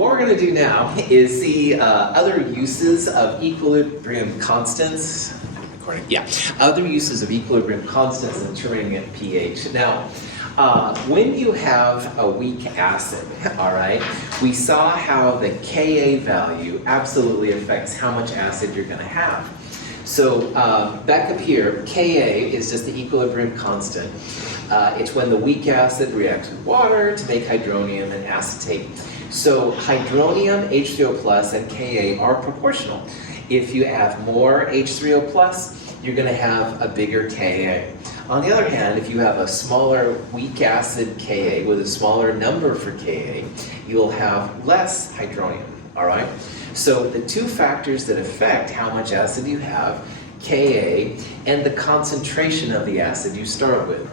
what we're going to do now is see other uses of equilibrium constants. Other uses of equilibrium constants in determining a pH. Now, when you have a weak acid, all right, we saw how the Ka value absolutely affects how much acid you're going to have. So back up here, Ka is just the equilibrium constant. It's when the weak acid reacts with water to make hydronium and acetate. So hydronium, H3O+, and Ka are proportional. If you have more H3O+, you're going to have a bigger Ka. On the other hand, if you have a smaller weak acid Ka with a smaller number for Ka, you'll have less hydronium, all right? So the two factors that affect how much acid you have, Ka and the concentration of the acid you start with.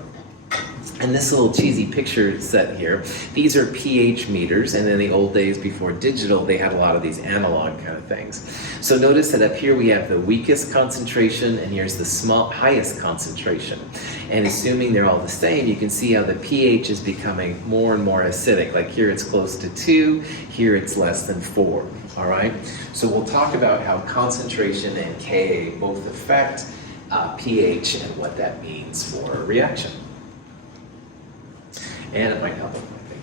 And this little cheesy picture set here, these are pH meters, and in the old days before digital, they had a lot of these analog kind of things. So notice that up here we have the weakest concentration, and here's the highest concentration. And assuming they're all the same, you can see how the pH is becoming more and more acidic. Like here it's close to 2, here it's less than 4, all right? So we'll talk about how concentration and Ka both affect pH and what that means for a reaction. And it might help with my thing.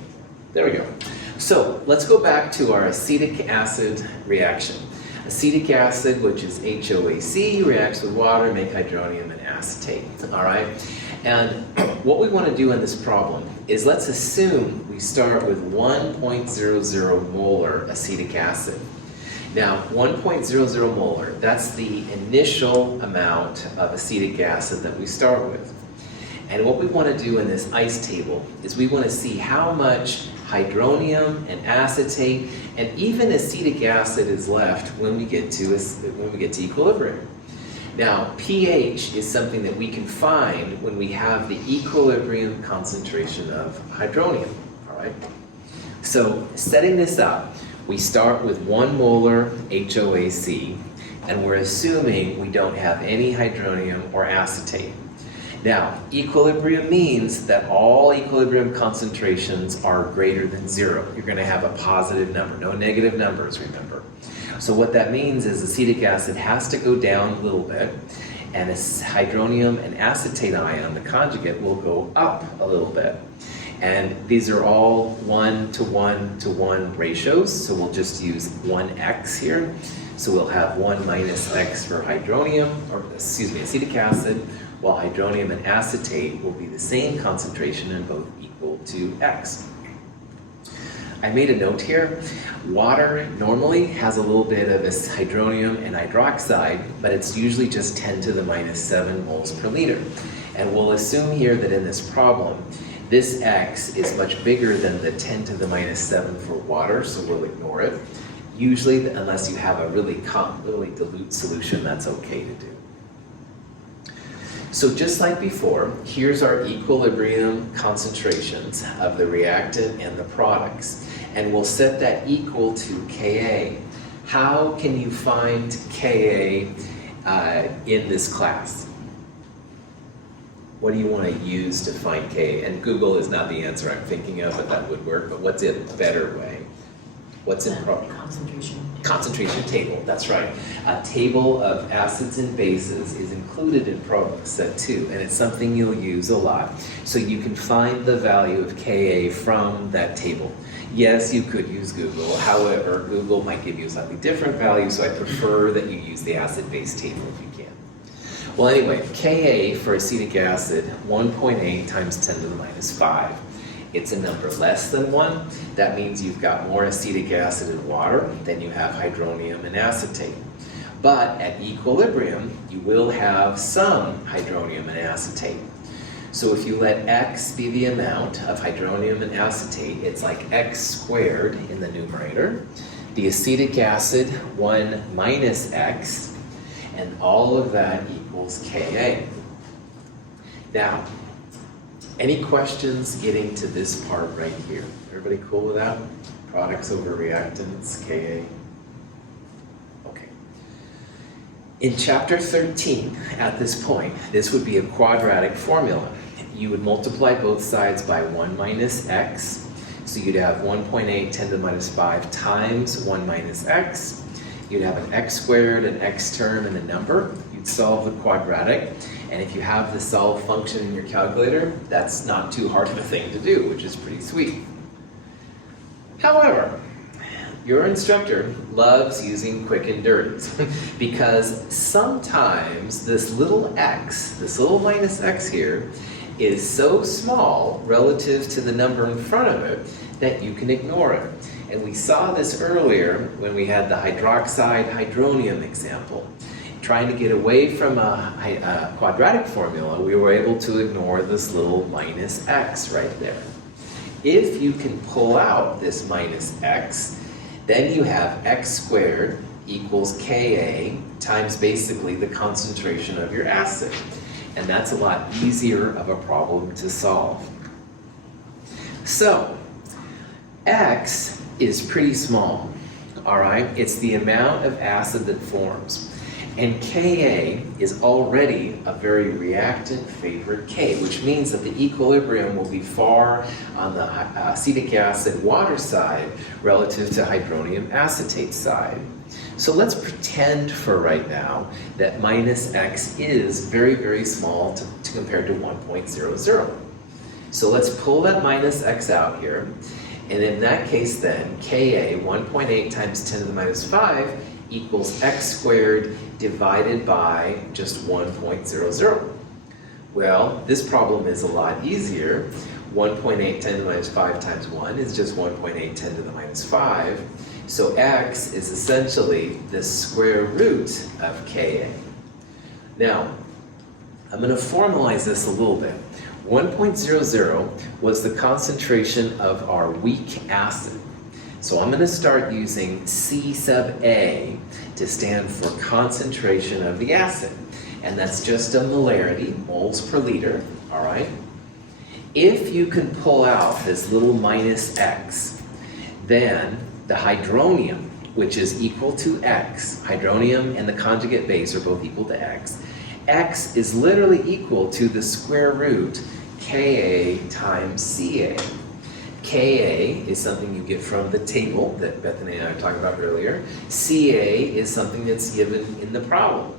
There we go. So let's go back to our acetic acid reaction. Acetic acid, which is HOAC, reacts with water, make hydronium and acetate. All right. And what we want to do in this problem is let's assume we start with 1.00 molar acetic acid. Now, 1.00 molar, that's the initial amount of acetic acid that we start with. And what we want to do in this ice table is we want to see how much hydronium and acetate and even acetic acid is left when we get to equilibrium. Now, pH is something that we can find when we have the equilibrium concentration of hydronium. All right. So, setting this up, we start with 1 molar HOAC, and we're assuming we don't have any hydronium or acetate. Now, equilibrium means that all equilibrium concentrations are greater than 0. You're going to have a positive number, no negative numbers, remember. So what that means is acetic acid has to go down a little bit, and this hydronium and acetate ion, the conjugate, will go up a little bit. And these are all 1:1:1 ratios, so we'll just use 1x here. So we'll have 1 minus x for hydronium, or excuse me, acetic acid, while hydronium and acetate will be the same concentration and both equal to x. I made a note here. Water normally has a little bit of this hydronium and hydroxide, but it's usually just 10 to the minus 7 moles per liter. And we'll assume here that in this problem, this x is much bigger than the 10 to the minus 7 for water, so we'll ignore it. Usually, unless you have a really dilute solution, that's okay to do. So just like before, here's our equilibrium concentrations of the reactant and the products. And we'll set that equal to Ka. How can you find Ka in this class? What do you want to use to find Ka? And Google is not the answer I'm thinking of, but that would work. But what's a better way? What's in concentration? Concentration table, that's right. A table of acids and bases is included in Product Set 2, and it's something you'll use a lot. So you can find the value of Ka from that table. Yes, you could use Google. However, Google might give you a slightly different value, so I prefer that you use the acid-base table if you can. Well, anyway, Ka for acetic acid, 1.8 times 10 to the minus 5. It's a number less than 1. That means you've got more acetic acid in water than you have hydronium and acetate. But at equilibrium, you will have some hydronium and acetate. So if you let x be the amount of hydronium and acetate, it's like x squared in the numerator. The acetic acid, 1 minus x, and all of that equals Ka. Now, any questions getting to this part right here? Everybody cool with that? Products over reactants, Ka. Okay. In chapter 13, at this point, this would be a quadratic formula. You would multiply both sides by 1 minus x So you'd have 1.8 10 to the minus 5 times 1 minus x. You'd have an x squared, an x term, and a number. You'd solve the quadratic. And if you have the solve function in your calculator, that's not too hard of a thing to do, which is pretty sweet. However, your instructor loves using quick and dirties because sometimes this little x, this little minus x here, is so small relative to the number in front of it that you can ignore it. And we saw this earlier when we had the hydroxide hydronium example. Trying to get away from a quadratic formula, we were able to ignore this little minus x right there. If you can pull out this minus x, then you have x squared equals Ka times basically the concentration of your acid. And that's a lot easier of a problem to solve. So, x is pretty small, all right? It's the amount of acid that forms. And Ka is already a very reactant favored K, which means that the equilibrium will be far on the acetic acid water side relative to hydronium acetate side. So let's pretend for right now that minus x is very, very small to compare to 1.00. So let's pull that minus x out here. And in that case then, Ka, 1.8 times 10 to the minus 5 equals x squared divided by just 1.00. Well, this problem is a lot easier. 1.8 10 to the minus 5 times 1 is just 1.8 10 to the minus 5. So x is essentially the square root of Ka. Now, I'm going to formalize this a little bit. 1.00 was the concentration of our weak acid. So I'm going to start using C sub A to stand for concentration of the acid. And that's just a molarity, moles per liter, all right? If you can pull out this little minus x, then the hydronium, which is equal to x, hydronium and the conjugate base are both equal to x, x is literally equal to the square root Ka times Ca. Ka is something you get from the table that Bethany and I were talking about earlier. Ca is something that's given in the problem.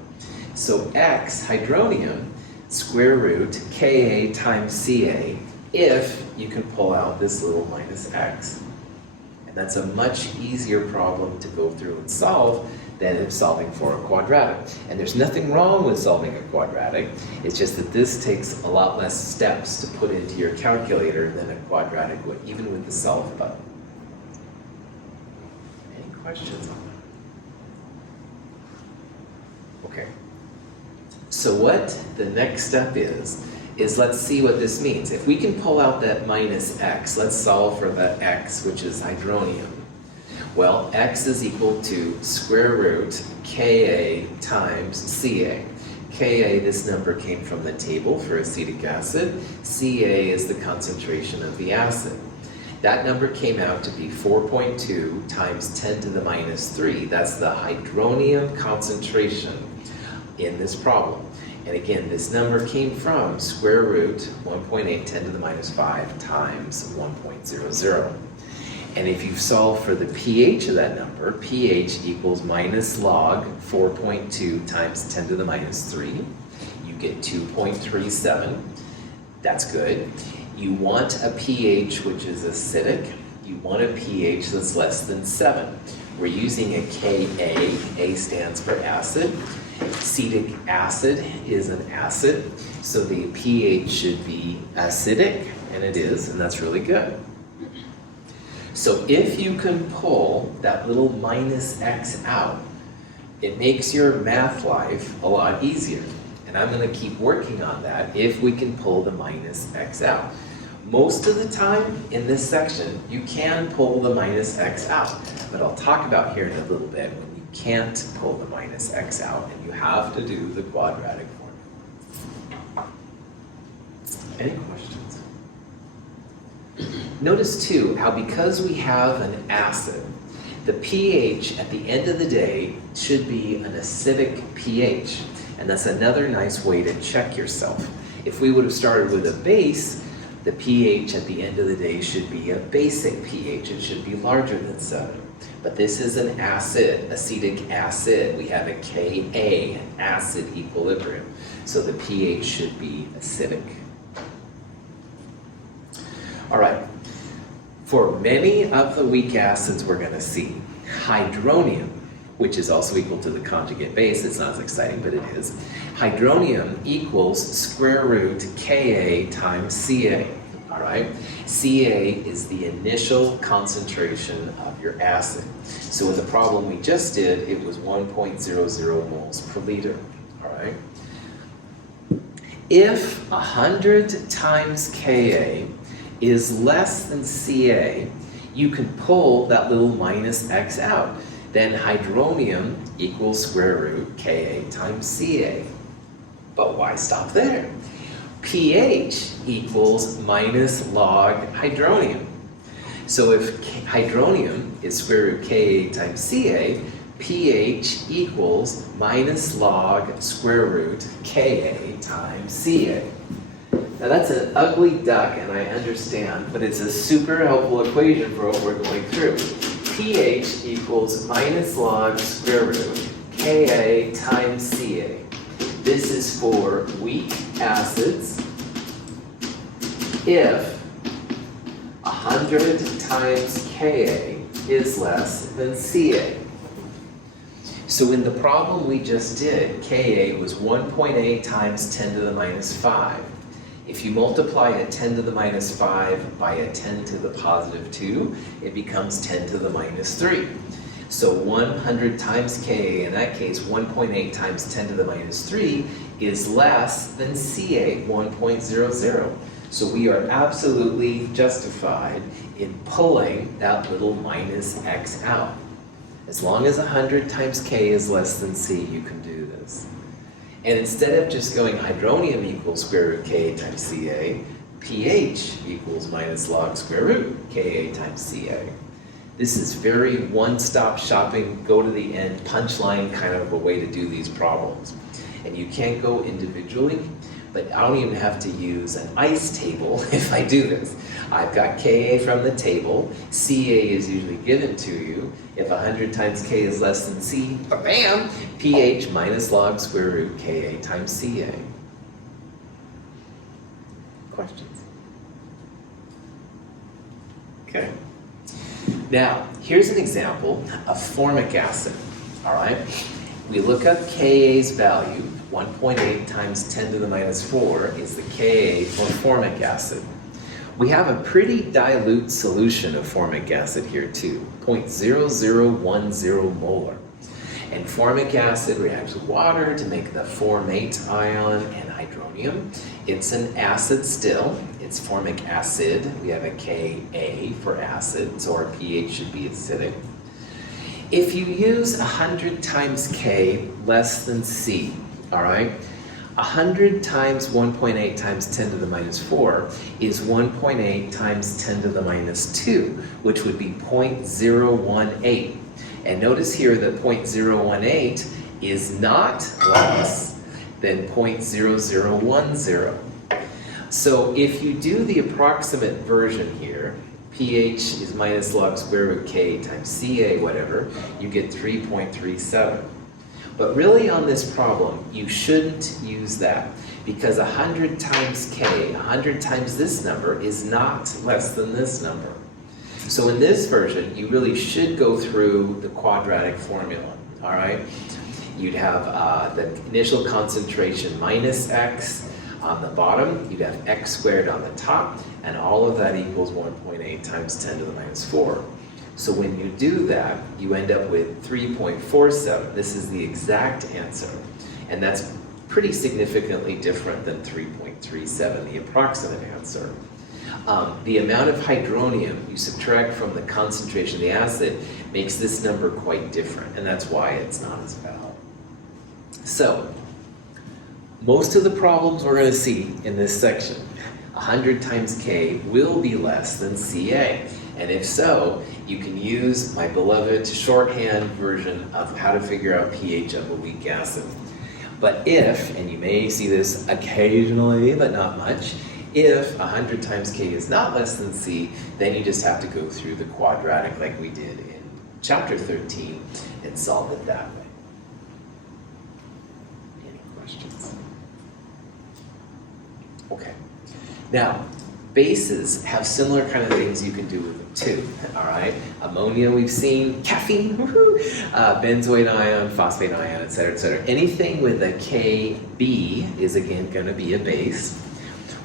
So x, hydronium, square root Ka times Ca, if you can pull out this little minus x. And that's a much easier problem to go through and solve than solving for a quadratic. And there's nothing wrong with solving a quadratic. It's just that this takes a lot less steps to put into your calculator than a quadratic would, even with the solve button. Any questions on that? Okay. So what the next step is let's see what this means. If we can pull out that minus x, let's solve for the x, which is hydronium. Well, x is equal to square root Ka times Ca. Ka, this number came from the table for acetic acid. Ca is the concentration of the acid. That number came out to be 4.2 times 10 to the minus 3. That's the hydronium concentration in this problem. And again, this number came from square root 1.8 10 to the minus 5 times 1.00. And if you solve for the pH of that number, pH equals minus log 4.2 times 10 to the minus 3. You get 2.37. That's good. You want a pH which is acidic. You want a pH that's less than 7. We're using a Ka. A stands for acid. Acetic acid is an acid, so the pH should be acidic, and it is, and that's really good. So if you can pull that little minus x out, it makes your math life a lot easier. And I'm going to keep working on that if we can pull the minus x out. Most of the time in this section, you can pull the minus x out, but I'll talk about here in a little bit when you can't pull the minus x out and you have to do the quadratic formula. Any questions? Notice too how because we have an acid, the pH at the end of the day should be an acidic pH. And that's another nice way to check yourself. If we would have started with a base, the pH at the end of the day should be a basic pH. It should be larger than 7. But this is an acid, acetic acid. We have a Ka, acid equilibrium. So the pH should be acidic. All right. For many of the weak acids we're going to see, hydronium, which is also equal to the conjugate base. It's not as exciting, but it is. Hydronium equals square root Ka times Ca. All right? Ca is the initial concentration of your acid. So in the problem we just did, it was 1.00 moles per liter. All right? If 100 times Ka is less than Ca, you can pull that little minus x out. Then hydronium equals square root Ka times Ca. But why stop there? pH equals minus log hydronium. So if hydronium is square root Ka times Ca, pH equals minus log square root Ka times Ca. Now that's an ugly duck, and I understand, but it's a super helpful equation for what we're going through. pH equals minus log square root Ka times Ca. This is for weak acids if 100 times Ka is less than Ca. So in the problem we just did, Ka was 1.8 times 10 to the minus 5. If you multiply a 10 to the minus 5 by a 10 to the positive 2, it becomes 10 to the minus 3. So 100 times Ka, in that case 1.8 times 10 to the minus 3, is less than Ca, 1.00. So we are absolutely justified in pulling that little minus x out. As long as 100 times K is less than C, you can do this. And instead of just going hydronium equals square root Ka times Ca, pH equals minus log square root Ka times Ca. This is very one-stop shopping, go to the end, punchline kind of a way to do these problems. And you can't go individually, but I don't even have to use an ICE table if I do this. I've got Ka from the table, Ca is usually given to you. If 100 times K is less than C, bam, pH minus log square root Ka times Ca. Questions? Okay. Now, here's an example of formic acid, all right? We look up Ka's value, 1.8 times 10 to the minus 4 is the Ka for formic acid. We have a pretty dilute solution of formic acid here too, 0.0010 molar. And formic acid reacts with water to make the formate ion and hydronium. It's an acid still. It's formic acid. We have a Ka for acid, so our pH should be acidic. If you use 100 times K less than C, all right, 100 times 1.8 times 10 to the minus 4 is 1.8 times 10 to the minus 2, which would be 0.018. And notice here that 0.018 is not less than 0.0010. So if you do the approximate version here, pH is minus log square root K times Ca, whatever, you get 3.37. But really on this problem, you shouldn't use that because 100 times K, 100 times this number is not less than this number. So in this version, you really should go through the quadratic formula, all right? You'd have the initial concentration minus x on the bottom, you'd have x squared on the top, and all of that equals 1.8 times 10 to the minus 4. So when you do that, you end up with 3.47. This is the exact answer. And that's pretty significantly different than 3.37, the approximate answer. The amount of hydronium you subtract from the concentration of the acid makes this number quite different, and that's why it's not as valid. So, most of the problems we're going to see in this section, 100 times K will be less than Ca. And if so, you can use my beloved shorthand version of how to figure out pH of a weak acid. But if, and you may see this occasionally, but not much, If 100 times k is not less than c, then you just have to go through the quadratic like we did in chapter 13 and solve it that way. Any questions? Okay. Now, bases have similar kind of things you can do with them too, all right? Ammonia we've seen, caffeine, benzoate ion, phosphate ion, et cetera, et cetera. Anything with a Kb is again going to be a base.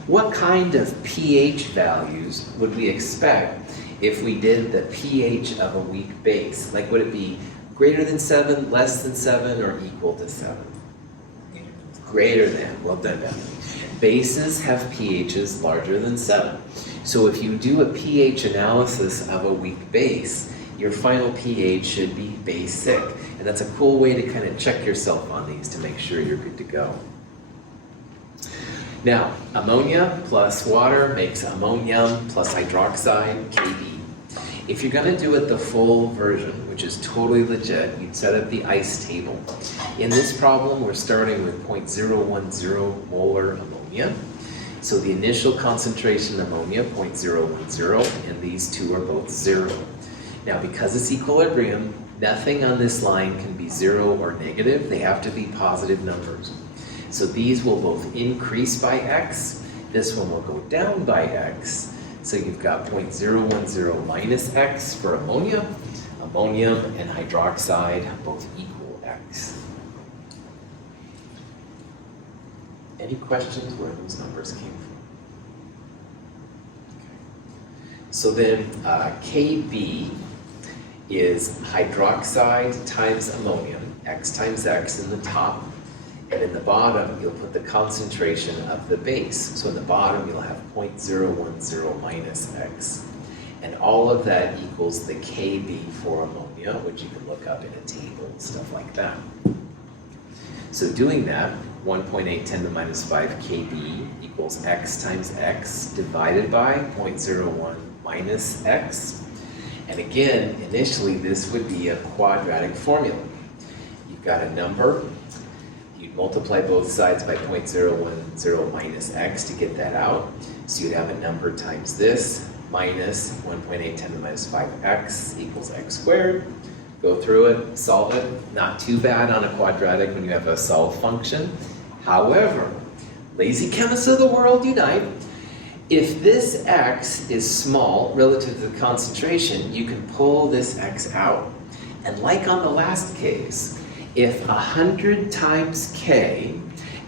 What kind of pH values would we expect if we did the pH of a weak base? Like, would it be greater than 7, less than 7, or equal to 7? Greater than. Well done, Beth. Bases have pHs larger than 7. So if you do a pH analysis of a weak base, your final pH should be basic. And that's a cool way to kind of check yourself on these to make sure you're good to go. Now, ammonia plus water makes ammonium plus hydroxide, Kb. If you're going to do it the full version, which is totally legit, you'd set up the ice table. In this problem, we're starting with 0.010 molar ammonia. So the initial concentration ammonia, 0.010, and these two are both 0. Now, because it's equilibrium, nothing on this line can be 0 or negative. They have to be positive numbers. So these will both increase by x. This one will go down by x. So you've got 0.010 minus x for ammonia. Ammonium and hydroxide both equal x. Any questions where those numbers came from? Okay. So then Kb is hydroxide times ammonium, x times x in the top. And in the bottom, you'll put the concentration of the base. So in the bottom, you'll have 0.010 minus x. And all of that equals the Kb for ammonia, which you can look up in a table and stuff like that. So doing that, 1.8 10 to the minus 5 Kb equals x times x divided by 0.01 minus x. And again, initially, this would be a quadratic formula. You've got a number. Multiply both sides by 0.010 minus x to get that out. So you'd have a number times this minus 1.8 10 to the minus 5x equals x squared. Go through it, solve it. Not too bad on a quadratic when you have a solve function. However, lazy chemists of the world unite. If this x is small relative to the concentration, you can pull this x out. And like on the last case, if 100 times K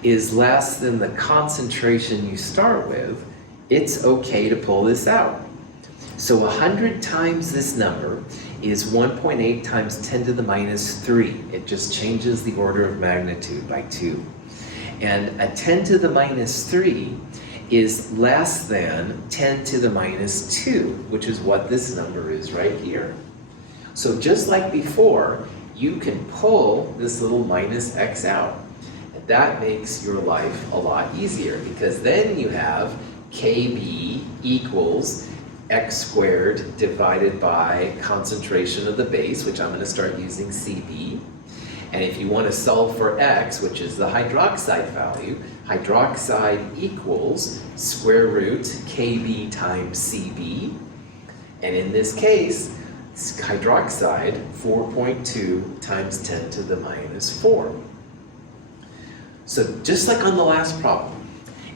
is less than the concentration you start with, it's okay to pull this out. So 100 times this number is 1.8 times 10 to the minus 3. It just changes the order of magnitude by 2. And a 10 to the minus 3 is less than 10 to the minus 2, which is what this number is right here. So just like before, you can pull this little minus x out. And that makes your life a lot easier because then you have Kb equals x squared divided by concentration of the base, which I'm going to start using Cb. And if you want to solve for x, which is the hydroxide value, hydroxide equals square root Kb times Cb. And in this case, hydroxide, 4.2 times 10 to the minus 4. So just like on the last problem,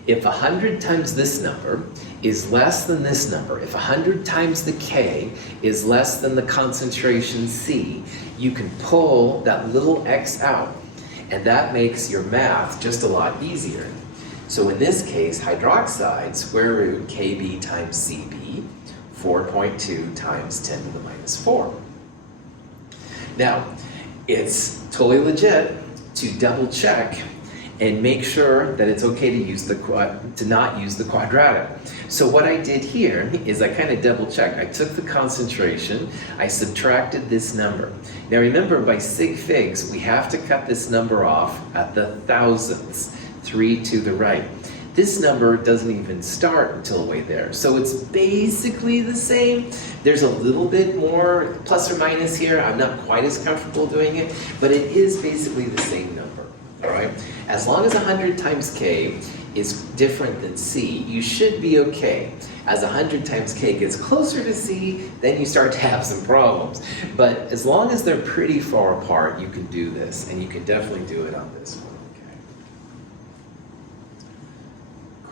if 100 times this number is less than this number, if 100 times the K is less than the concentration C, you can pull that little x out, and that makes your math just a lot easier. So in this case, hydroxide, square root Kb times Cb, 4.2 times 10 to the minus 4. Now, it's totally legit to double check and make sure that it's okay to use not use the quadratic. So what I did here is I kind of double checked. I took the concentration, I subtracted this number. Now remember, by sig figs, we have to cut this number off at the thousandths, 3 to the right. This number doesn't even start until way there. So it's basically the same. There's a little bit more plus or minus here. I'm not quite as comfortable doing it, but it is basically the same number. all right? As long as 100 times K is different than C, you should be okay. As 100 times K gets closer to C, then you start to have some problems. But as long as they're pretty far apart, you can do this, and you can definitely do it on this one, okay?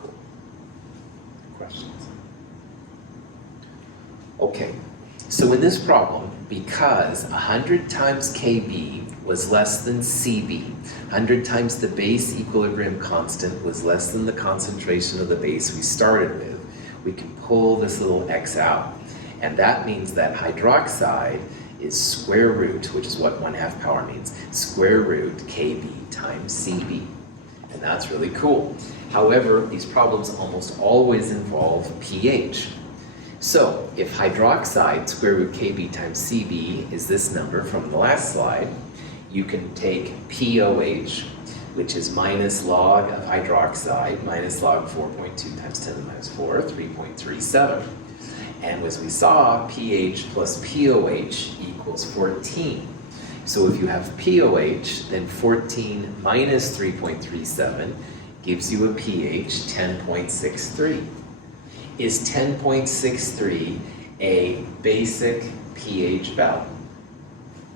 Cool. Questions? Okay, so in this problem, because 100 times KB was less than CB, 100 times the base equilibrium constant was less than the concentration of the base we started with, we can pull this little x out. And that means that hydroxide is square root, which is what 1/2 power means, square root KB times CB. And that's really cool. However, these problems almost always involve pH. So if hydroxide square root KB times CB is this number from the last slide, you can take POH, which is minus log of hydroxide, minus log 4.2 times 10 to the minus 4, 3.37. And as we saw, pH plus POH equals 14. So if you have POH, then 14 minus 3.37 gives you a pH 10.63. Is 10.63 a basic pH value?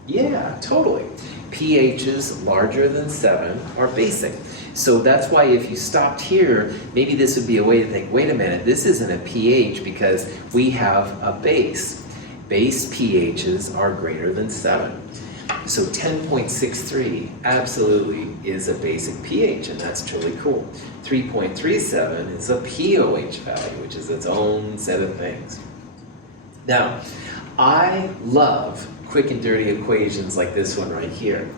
Yeah, totally. pHs larger than 7 are basic. So that's why if you stopped here, maybe this would be a way to think, wait a minute, this isn't a pH because we have a base. Base pHs are greater than 7. So 10.63 absolutely is a basic pH, and that's truly cool. 3.37 is a POH value, which is its own set of things. Now, I love quick and dirty equations like this one right here.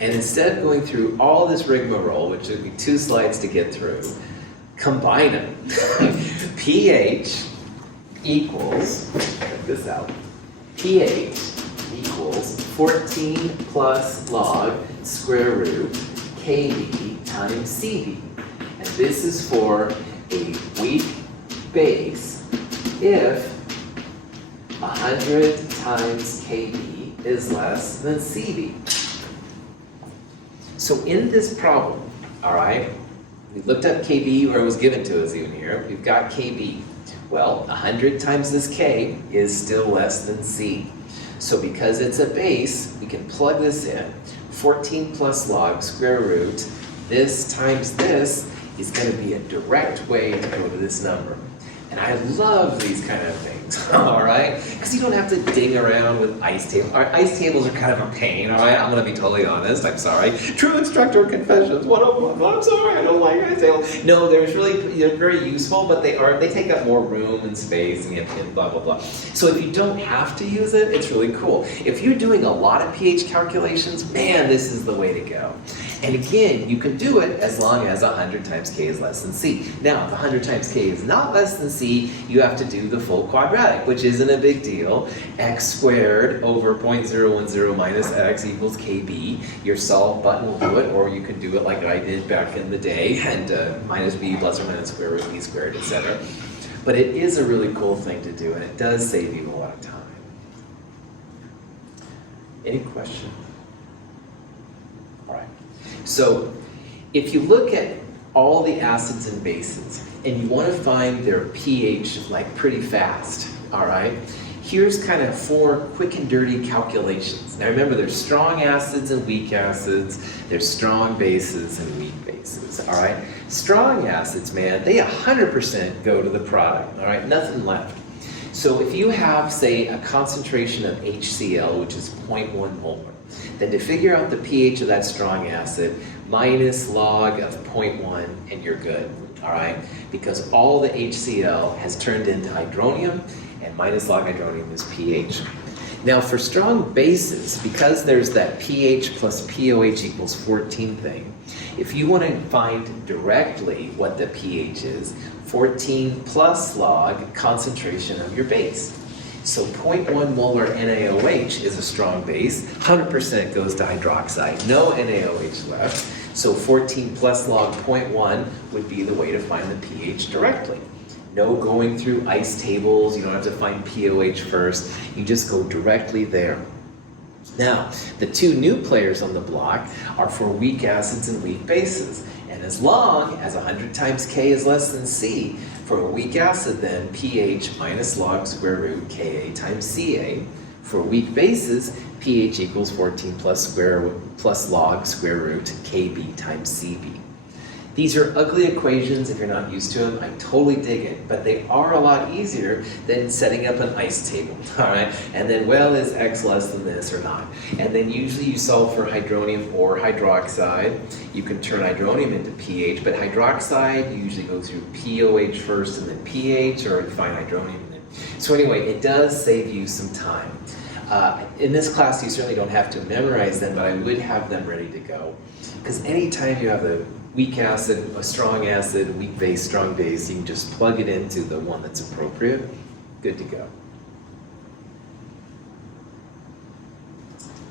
And instead of going through all this rigmarole, which would be 2 slides to get through, combine them. pH equals, check this out, pH equals 14 plus log square root KB times CB. And this is for a weak base if 100 times KB is less than CB. So in this problem, all right, we looked up KB where it was given to us even here. We've got KB. Well, 100 times this K is still less than C. So because it's a base, we can plug this in. 14 plus log square root, this times this is going to be a direct way to go to this number. And I love these kind of things, all right? Because you don't have to ding around with ice tables. Ice tables are kind of a pain, all right? I'm going to be totally honest. I'm sorry. True instructor confessions 101. I'm sorry, I don't like ice tables. No, they're very useful, but they take up more room and space and blah, blah, blah. So if you don't have to use it, it's really cool. If you're doing a lot of pH calculations, man, this is the way to go. And again, you can do it as long as 100 times K is less than C. Now, if 100 times K is not less than C, you have to do the full quadratic, which isn't a big deal. X squared over 0.010 minus X equals KB. Your solve button will do it, or you can do it like I did back in the day, and minus B plus or minus square root B squared, etc. But it is a really cool thing to do, and it does save you a lot of time. Any questions? All right. So if you look at all the acids and bases and you want to find their pH like pretty fast, all right, here's kind of 4 quick and dirty calculations. Now remember, there's strong acids and weak acids, there's strong bases and weak bases, all right? Strong acids, man, they 100% go to the product, all right? Nothing left. So if you have, say, a concentration of HCl, which is 0.1 molar, then to figure out the pH of that strong acid, minus log of 0.1 and you're good, all right? Because all the HCl has turned into hydronium, and minus log hydronium is pH. Now for strong bases, because there's that pH plus POH equals 14 thing, if you want to find directly what the pH is, 14 plus log concentration of your base. So 0.1 molar NaOH is a strong base, 100% goes to hydroxide, no NaOH left. So 14 plus log 0.1 would be the way to find the pH directly. No going through ice tables, you don't have to find POH first, you just go directly there. Now, the two new players on the block are for weak acids and weak bases. And as long as 100 times K is less than C, for a weak acid then, pH minus log square root Ka times Ca. For weak bases, pH equals 14 plus log square root Kb times Cb. These are ugly equations if you're not used to them. I totally dig it, but they are a lot easier than setting up an ice table, all right? And then, well, is X less than this or not? And then usually you solve for hydronium or hydroxide. You can turn hydronium into pH, but hydroxide, you usually go through POH first and then pH, or you find hydronium and then. So anyway, it does save you some time. In this class, you certainly don't have to memorize them, but I would have them ready to go. Because anytime you have a weak acid, a strong acid, weak base, strong base, you can just plug it into the one that's appropriate. Good to go.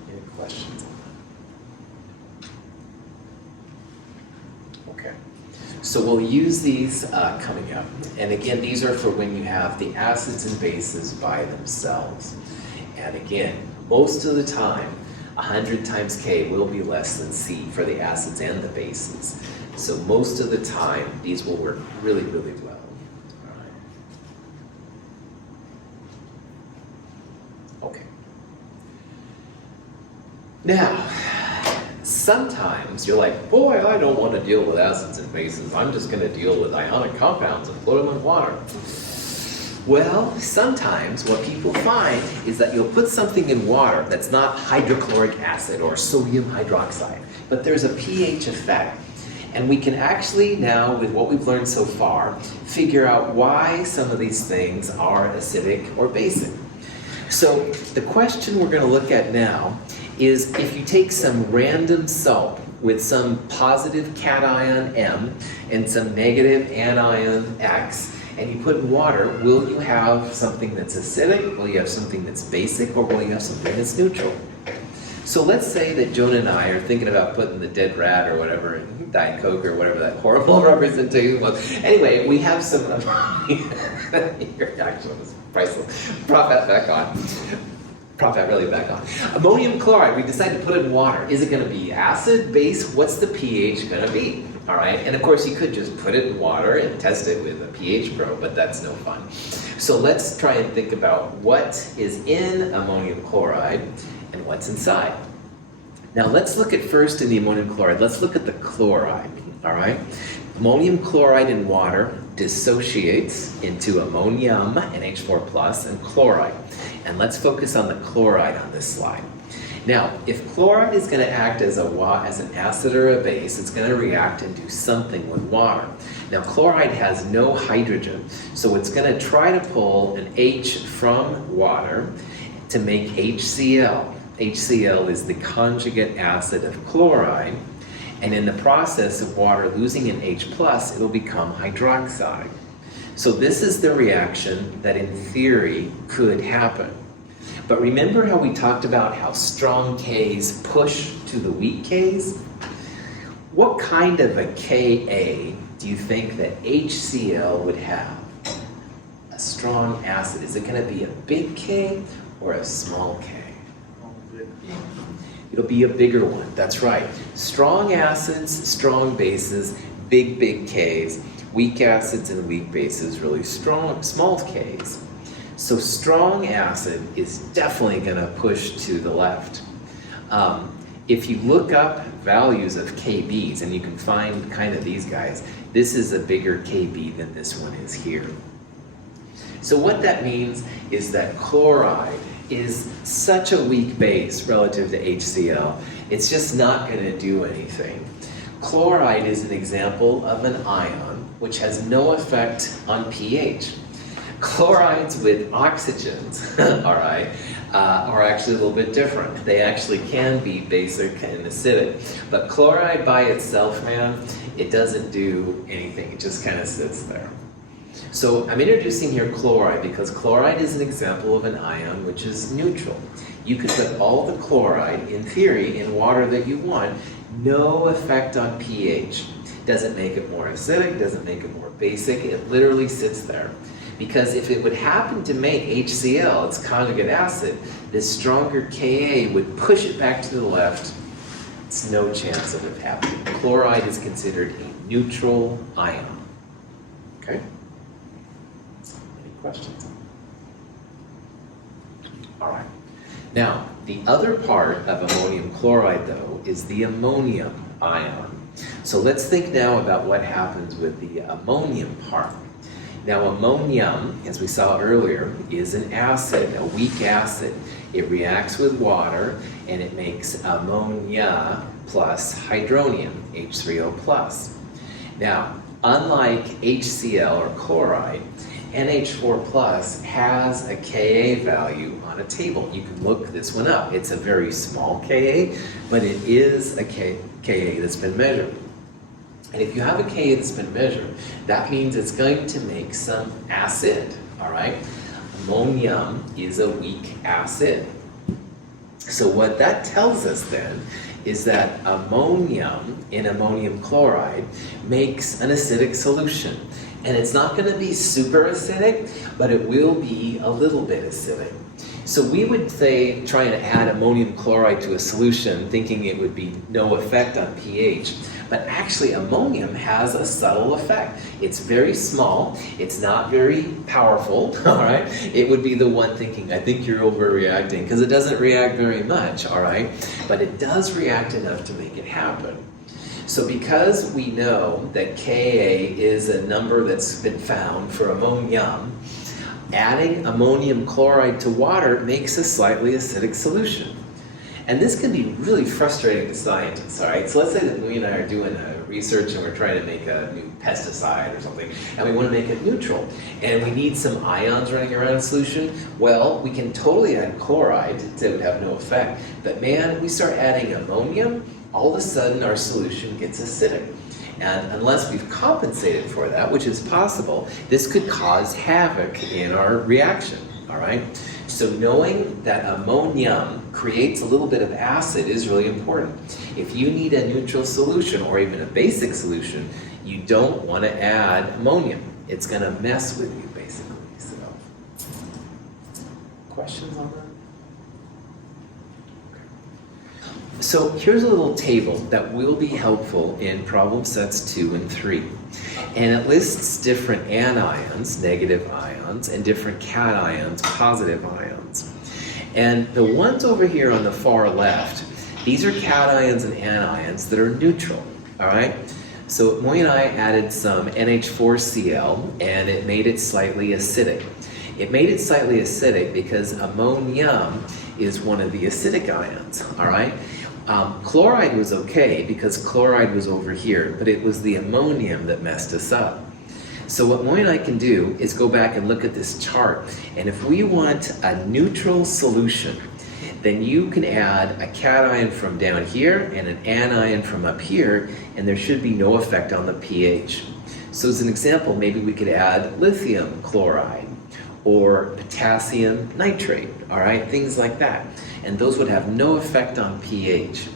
Any questions on that? Okay. So we'll use these coming up. And again, these are for when you have the acids and bases by themselves. And again, most of the time, 100 times K will be less than C for the acids and the bases. So most of the time, these will work really, really well. All right. Okay. Now, sometimes you're like, boy, I don't want to deal with acids and bases. I'm just going to deal with ionic compounds and put them in water. Well, sometimes what people find is that you'll put something in water that's not hydrochloric acid or sodium hydroxide, but there's a pH effect. And we can actually now, with what we've learned so far, figure out why some of these things are acidic or basic. So the question we're going to look at now is if you take some random salt with some positive cation M and some negative anion X, and you put in water, will you have something that's acidic, will you have something that's basic, or will you have something that's neutral? So let's say that Joan and I are thinking about putting the dead rat or whatever in Diet Coke or whatever that horrible representation was. Anyway, we have some, your reaction was priceless. Prop that back on. Prop that really back on. Ammonium chloride, we decided to put it in water. Is it going to be acid, base? What's the pH going to be? All right, and of course you could just put it in water and test it with a pH probe, but that's no fun. So let's try and think about what is in ammonium chloride and what's inside. Now let's look at first in the ammonium chloride, let's look at the chloride, all right? Ammonium chloride in water dissociates into ammonium, NH4+, and chloride. And let's focus on the chloride on this slide. Now, if chloride is going to act as an acid or a base, it's going to react and do something with water. Now, chloride has no hydrogen, so it's going to try to pull an H from water to make HCl. HCl is the conjugate acid of chloride, and in the process of water losing an H+, it'll become hydroxide. So this is the reaction that in theory could happen. But remember how we talked about how strong Ks push to the weak Ks? What kind of a Ka do you think that HCl would have? A strong acid. Is it going to be a big K or a small K? It'll be a bigger one. That's right. Strong acids, strong bases, big Ks. Weak acids and weak bases, really strong, small Ks. So strong acid is definitely going to push to the left. If you look up values of KBs, and you can find kind of these guys, this is a bigger KB than this one is here. So what that means is that chloride is such a weak base relative to HCl, it's just not going to do anything. Chloride is an example of an ion which has no effect on pH. Chlorides with oxygens, all right, are actually a little bit different. They actually can be basic and acidic. But chloride by itself, man, it doesn't do anything. It just kind of sits there. So I'm introducing here chloride because chloride is an example of an ion which is neutral. You could put all the chloride, in theory, in water that you want, no effect on pH. Doesn't make it more acidic, doesn't make it more basic, it literally sits there. Because if it would happen to make HCl, its conjugate acid, this stronger Ka would push it back to the left. It's no chance of it happening. Chloride is considered a neutral ion. Okay? Any questions? All right. Now, the other part of ammonium chloride, though, is the ammonium ion. So let's think now about what happens with the ammonium part. Now, ammonium, as we saw earlier, is an acid, a weak acid. It reacts with water, and it makes ammonia plus hydronium, H3O plus. Now, unlike HCl or chloride, NH4 plus has a Ka value on a table. You can look this one up. It's a very small Ka, but it is a Ka that's been measured. And if you have a Ka that's been measured, that means it's going to make some acid, all right? Ammonium is a weak acid. So what that tells us then is that ammonium in ammonium chloride makes an acidic solution. And it's not going to be super acidic, but it will be a little bit acidic. So we would say try and add ammonium chloride to a solution thinking it would be no effect on pH. But actually ammonium has a subtle effect. It's very small, it's not very powerful, all right? It would be the one thinking, I think you're overreacting, because it doesn't react very much, all right? But it does react enough to make it happen. So because we know that Ka is a number that's been found for ammonium, adding ammonium chloride to water makes a slightly acidic solution. And this can be really frustrating to scientists, all right? So let's say that we and I are doing research and we're trying to make a new pesticide or something, and we want to make it neutral, and we need some ions running around in solution. Well, we can totally add chloride, it would have no effect. But man, we start adding ammonium, all of a sudden our solution gets acidic. And unless we've compensated for that, which is possible, this could cause havoc in our reaction, all right? So knowing that ammonium creates a little bit of acid is really important. If you need a neutral solution or even a basic solution, you don't want to add ammonium. It's going to mess with you, basically. So, questions on that? So here's a little table that will be helpful in problem sets 2 and 3. And it lists different anions, negative ions, and different cations, positive ions. And the ones over here on the far left, these are cations and anions that are neutral, all right? So Moy and I added some NH4Cl, and it made it slightly acidic. It made it slightly acidic because ammonium is one of the acidic ions, all right? Chloride was okay because chloride was over here, but it was the ammonium that messed us up. So what Moy and I can do is go back and look at this chart, and if we want a neutral solution, then you can add a cation from down here and an anion from up here, and there should be no effect on the pH. So as an example, maybe we could add lithium chloride or potassium nitrate, all right, things like that. And those would have no effect on pH.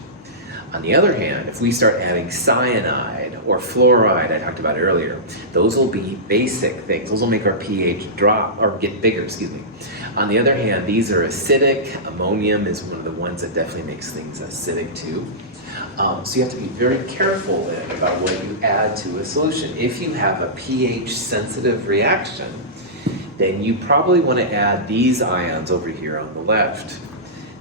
On the other hand, if we start adding cyanide or fluoride, I talked about earlier, those will be basic things. Those will make our pH drop or get bigger, excuse me. On the other hand, these are acidic. Ammonium is one of the ones that definitely makes things acidic too. So you have to be very careful then about what you add to a solution. If you have a pH sensitive reaction, then you probably want to add these ions over here on the left.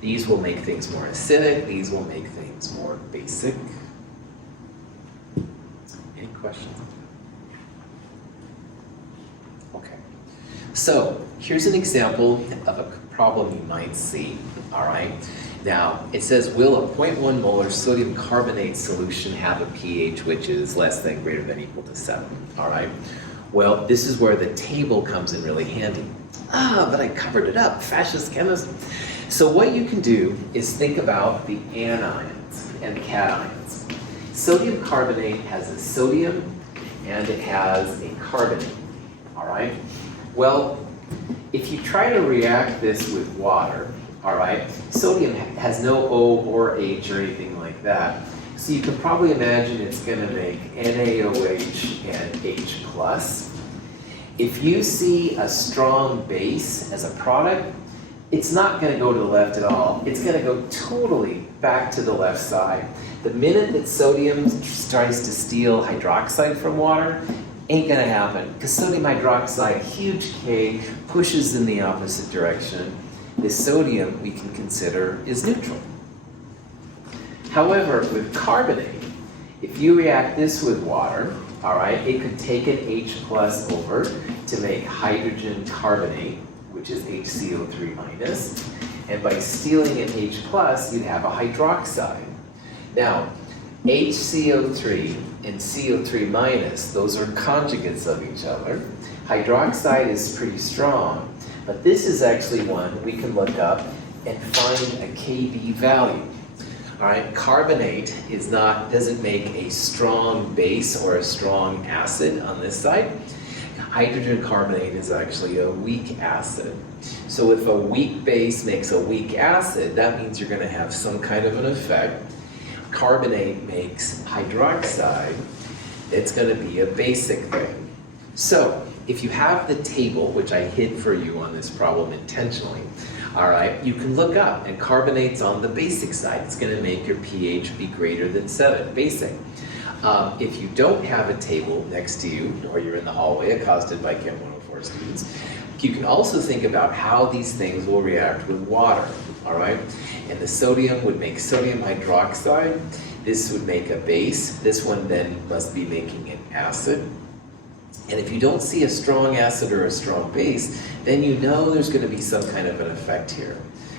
These will make things more acidic. These will make things more basic. Any questions? Okay. So here's an example of a problem you might see, all right? Now, it says, will a 0.1 molar sodium carbonate solution have a pH which is less than, greater than, equal to 7, all right? Well, this is where the table comes in really handy. But I covered it up, fascist chemist. So what you can do is think about the anions and the cations. Sodium carbonate has a sodium and it has a carbonate, all right? Well, if you try to react this with water, all right, sodium has no O or H or anything like that. So you can probably imagine it's going to make NaOH and H+. If you see a strong base as a product, it's not going to go to the left at all. It's going to go totally back to the left side. The minute that sodium tries to steal hydroxide from water, ain't going to happen. Because sodium hydroxide, huge K, pushes in the opposite direction. This sodium we can consider is neutral. However, with carbonate, if you react this with water, all right, it could take an H plus over to make hydrogen carbonate, which is HCO3 minus, and by stealing an H plus, you'd have a hydroxide. Now, HCO3 and CO3 minus, those are conjugates of each other. Hydroxide is pretty strong, but this is actually one we can look up and find a Kb value. All right, carbonate doesn't make a strong base or a strong acid on this side. Hydrogen carbonate is actually a weak acid. So if a weak base makes a weak acid, that means you're going to have some kind of an effect. Carbonate makes hydroxide. It's going to be a basic thing. So if you have the table, which I hid for you on this problem intentionally, all right, you can look up, and carbonate's on the basic side. It's going to make your pH be greater than 7, basic. If you don't have a table next to you, or you're in the hallway accosted by Chem 104 students, you can also think about how these things will react with water, all right? And the sodium would make sodium hydroxide. This would make a base. This one then must be making an acid. And if you don't see a strong acid or a strong base, then you know there's going to be some kind of an effect here.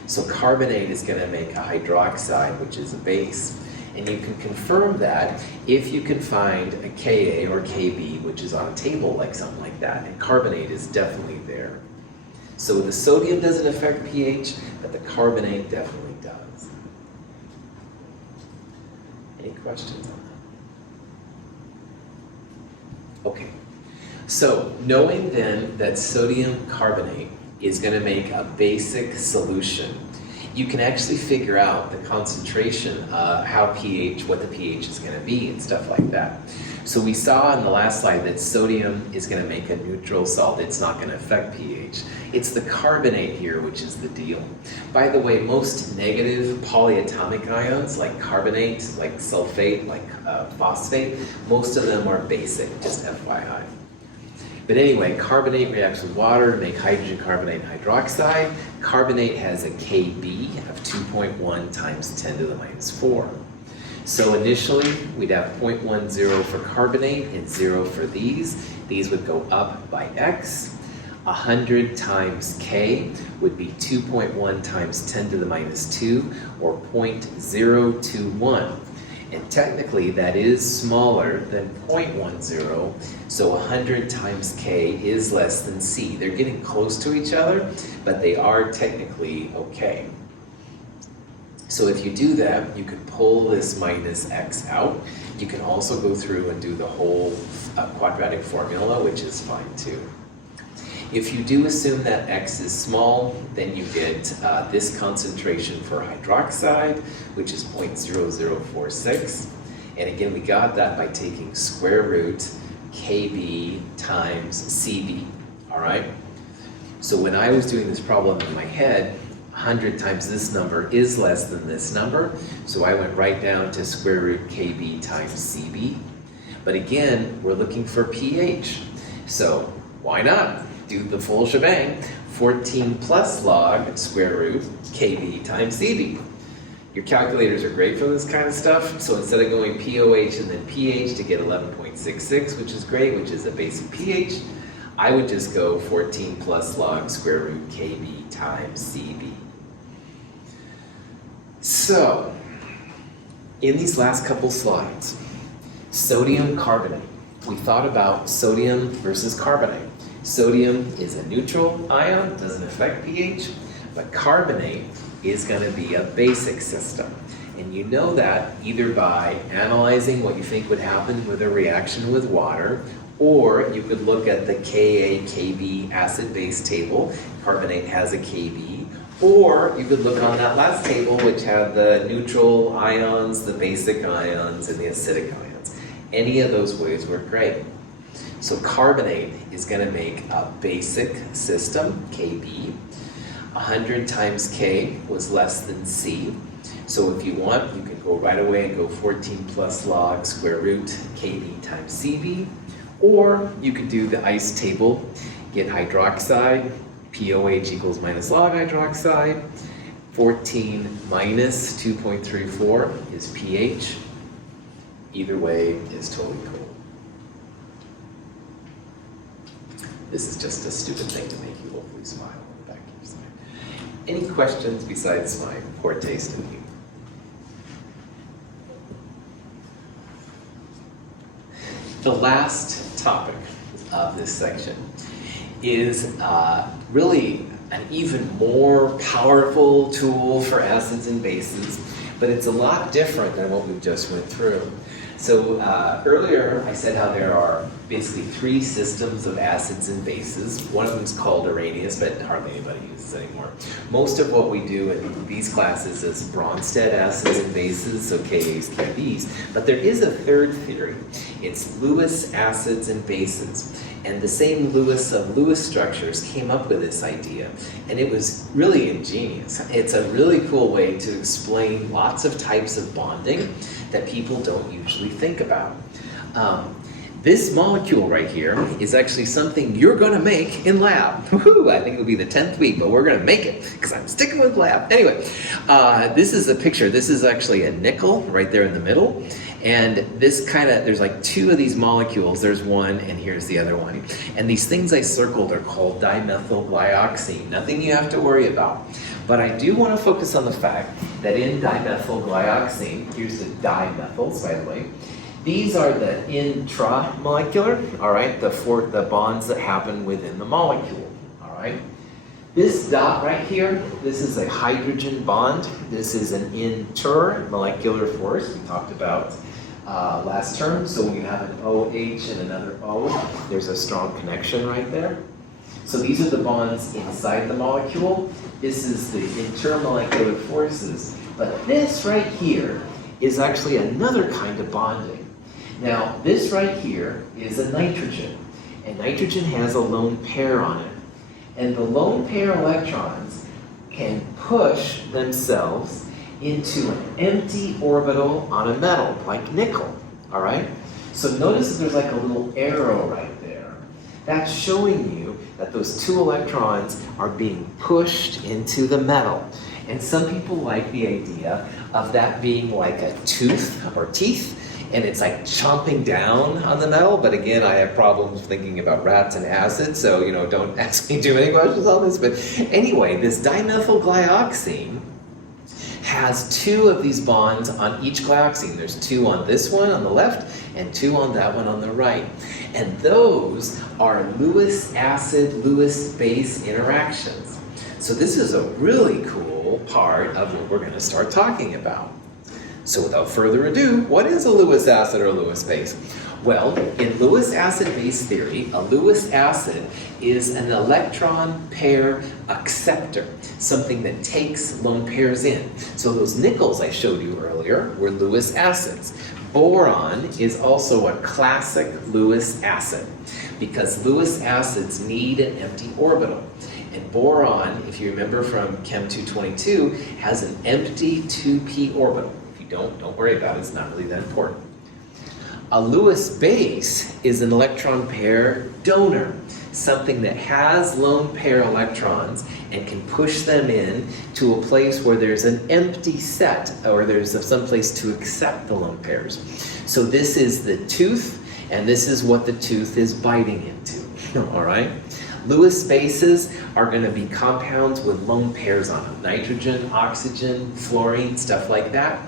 So carbonate is going to make a hydroxide, which is a base. And you can confirm that if you can find a Ka or Kb, which is on a table like something like that. And carbonate is definitely there. So the sodium doesn't affect pH, but the carbonate definitely does. Any questions on that? Okay. So knowing then that sodium carbonate is going to make a basic solution, you can actually figure out the concentration, what the pH is going to be and stuff like that. So we saw in the last slide that sodium is going to make a neutral salt. It's not going to affect pH. It's the carbonate here which is the deal. By the way, most negative polyatomic ions like carbonate, like sulfate, like phosphate, most of them are basic, just FYI. But anyway, carbonate reacts with water to make hydrogen carbonate and hydroxide. Carbonate has a Kb of 2.1 times 10 to the minus 4. So initially, we'd have 0.10 for carbonate and 0 for these. These would go up by x. 100 times K would be 2.1 times 10 to the minus 2, or 0.021. And technically, that is smaller than 0.10, so 100 times K is less than C. They're getting close to each other, but they are technically okay. So if you do that, you can pull this minus x out. You can also go through and do the whole quadratic formula, which is fine too. If you do assume that x is small, then you get this concentration for hydroxide, which is 0.0046. And again, we got that by taking square root Kb times Cb, all right? So when I was doing this problem in my head, 100 times this number is less than this number, so I went right down to square root Kb times Cb. But again, we're looking for pH, so why not? Do the full shebang, 14 plus log square root Kb times Cb. Your calculators are great for this kind of stuff, so instead of going POH and then pH to get 11.66, which is great, which is a basic pH, I would just go 14 plus log square root Kb times Cb. So, in these last couple slides, sodium carbonate, we thought about sodium versus carbonate. Sodium is a neutral ion, doesn't affect pH, but carbonate is going to be a basic system. And you know that either by analyzing what you think would happen with a reaction with water, or you could look at the Ka, Kb acid-base table. Carbonate has a Kb. Or you could look on that last table, which had the neutral ions, the basic ions, and the acidic ions. Any of those ways work great. So carbonate is going to make a basic system, Kb. 100 times K was less than C. So if you want, you can go right away and go 14 plus log square root Kb times Cb. Or you could do the ice table, get hydroxide, POH equals minus log hydroxide. 14 minus 2.34 is pH. Either way is totally cool. This is just a stupid thing to make you hopefully smile on the back of your slide. Any questions besides my poor taste in you? The last topic of this section is really an even more powerful tool for acids and bases, but it's a lot different than what we just went through. So earlier I said how there are basically 3 systems of acids and bases. One of them is called Arrhenius, but hardly anybody uses it anymore. Most of what we do in these classes is Bronsted acids and bases, so Kas, Kbs. But there is a third theory. It's Lewis acids and bases. And the same Lewis of Lewis structures came up with this idea, and it was really ingenious. It's a really cool way to explain lots of types of bonding that people don't usually think about. This molecule right here is actually something you're going to make in lab. Woohoo! I think it'll be the 10th week, but we're going to make it because I'm sticking with lab. Anyway, this is a picture. This is actually a nickel right there in the middle. And this there's like 2 of these molecules. There's one, and here's the other one. And these things I circled are called dimethylglyoxine. Nothing you have to worry about. But I do want to focus on the fact that in dimethylglyoxine, here's the dimethyls, by the way. These are the intramolecular, all right, the bonds that happen within the molecule, all right. This dot right here, this is a hydrogen bond. This is an intermolecular force we talked about last term. So when you have an OH and another O, there's a strong connection right there. So these are the bonds inside the molecule. This is the intermolecular forces. But this right here is actually another kind of bonding. Now, this right here is a nitrogen. And nitrogen has a lone pair on it. And the lone pair electrons can push themselves into an empty orbital on a metal, like nickel, all right? So notice that there's like a little arrow right there. That's showing you that those 2 electrons are being pushed into the metal. And some people like the idea of that being like a tooth or teeth, and it's like chomping down on the metal. But again, I have problems thinking about rats and acid, so don't ask me too many questions on this. But anyway, this dimethylglyoxine has 2 of these bonds on each glyoxine. There's 2 on this one on the left and 2 on that one on the right. And those are Lewis acid, Lewis base interactions. So this is a really cool part of what we're going to start talking about. So without further ado, what is a Lewis acid or Lewis base? Well, in Lewis acid-base theory, a Lewis acid is an electron pair acceptor, something that takes lone pairs in. So those nickels I showed you earlier were Lewis acids. Boron is also a classic Lewis acid because Lewis acids need an empty orbital. And boron, if you remember from Chem 222, has an empty 2p orbital. If you don't worry about it, it's not really that important. A Lewis base is an electron pair donor, something that has lone pair electrons and can push them in to a place where there's an empty set, or there's some place to accept the lone pairs. So this is the tooth, and this is what the tooth is biting into, all right? Lewis bases are going to be compounds with lone pairs on them, nitrogen, oxygen, fluorine, stuff like that.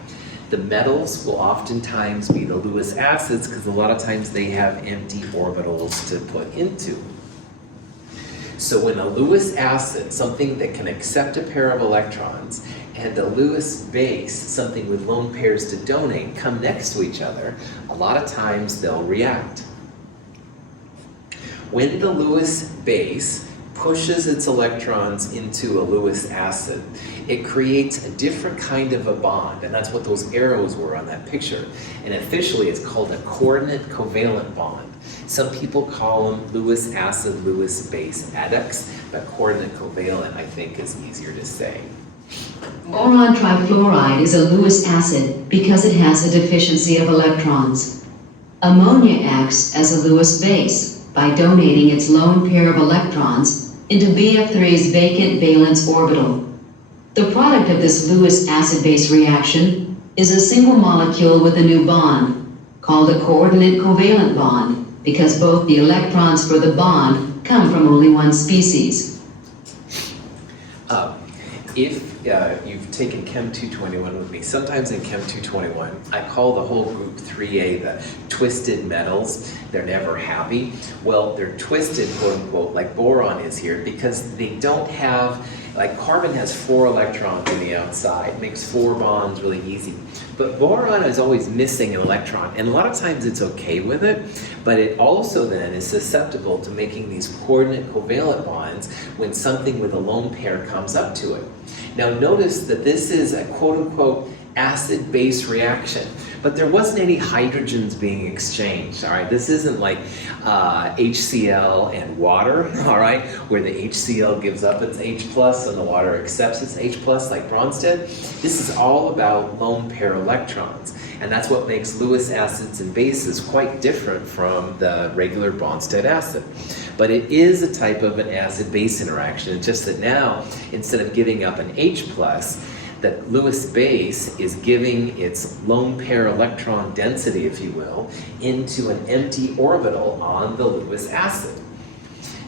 The metals will oftentimes be the Lewis acids because a lot of times they have empty orbitals to put into. So when a Lewis acid, something that can accept a pair of electrons, and a Lewis base, something with lone pairs to donate, come next to each other, a lot of times they'll react. When the Lewis base pushes its electrons into a Lewis acid, it creates a different kind of a bond, and that's what those arrows were on that picture. And officially it's called a coordinate covalent bond. Some people call them Lewis acid, Lewis base adducts, but coordinate covalent I think is easier to say. Boron trifluoride is a Lewis acid because it has a deficiency of electrons. Ammonia acts as a Lewis base by donating its lone pair of electrons into BF3's vacant valence orbital. The product of this Lewis acid-base reaction is a single molecule with a new bond, called a coordinate covalent bond, because both the electrons for the bond come from only one species. If you've taken Chem 221 with me, sometimes in Chem 221, I call the whole group 3A the twisted metals. They're never happy. Well, they're twisted, quote unquote, like boron is here, because they don't have, like carbon has 4 electrons on the outside, makes 4 bonds really easy. But boron is always missing an electron, and a lot of times it's okay with it, but it also then is susceptible to making these coordinate covalent bonds when something with a lone pair comes up to it. Now notice that this is a quote-unquote acid-base reaction, but there wasn't any hydrogens being exchanged, all right? This isn't like HCl and water, all right, where the HCl gives up its H plus and the water accepts its H plus like Bronsted. This is all about lone pair electrons, and that's what makes Lewis acids and bases quite different from the regular Bronsted acid. But it is a type of an acid-base interaction. It's just that now, instead of giving up an H+, that Lewis base is giving its lone pair electron density, if you will, into an empty orbital on the Lewis acid.